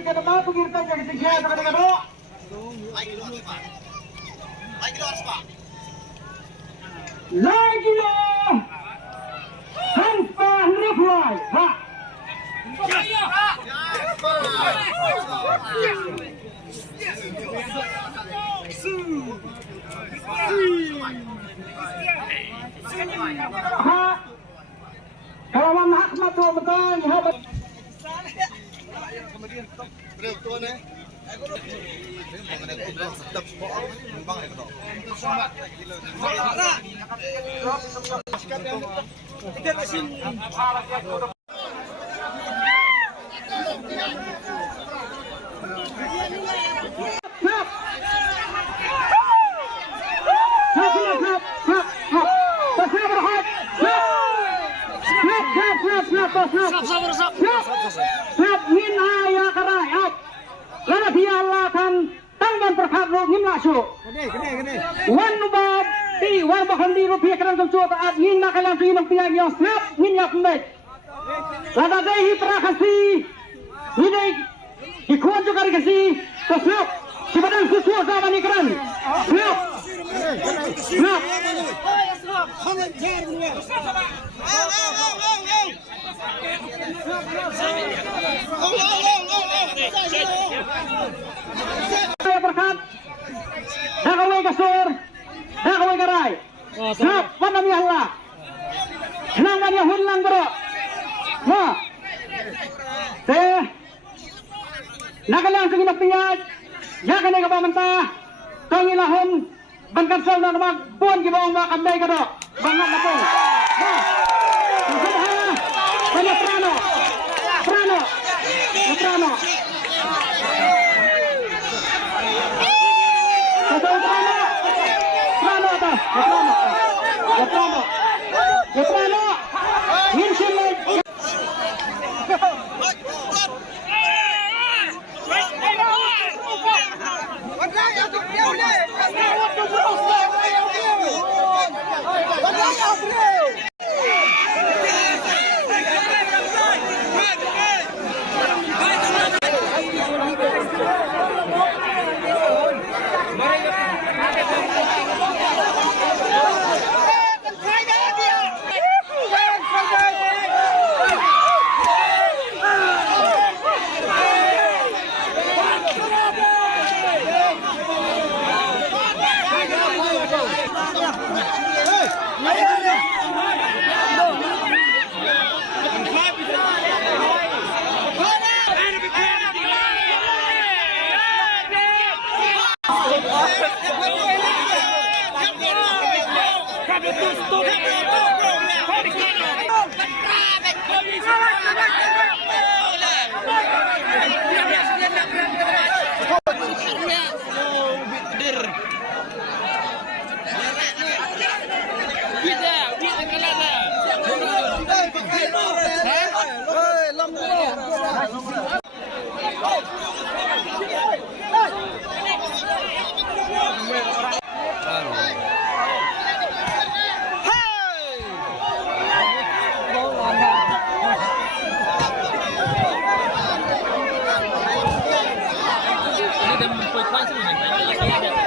tiga nama pengiritan yang ketiga tekan dulu. Lagi loh. Tanpa khwai. Pak. Kawan Ahmad tu betul. Betul ni. Siap min iaka rakyat. Karena dia Allah akan tangan perkara ngim langsung. Wan nubab di wan bahkan di rupiah kerana tentu taat ngin nak kalian tu yang pihak yang siap ngin yang Umeit. Lada dehi prakasi. Ini ikuan juga dikasih. Siap. Siapa sesuatu zaman ini keren. Siap. Siap. Saya berkat. Dah kawai kasur. Dah kawai karai. Siap. Mana ni Allah. Senang mana hulang bro. Wah. Saya. Nak kalian sengit pinyat. Ya kena kapal mentah. Tangilahun. Bangkan sol na naman. Buwan gibawang mga kambay ka do. Bangat na po. Wah. Masabaha. Banyak prano. Prano. Prano. Prano. Prano ito. Prano. Prano. Prano. Hinsin mo. Ini dah memperkuat sini.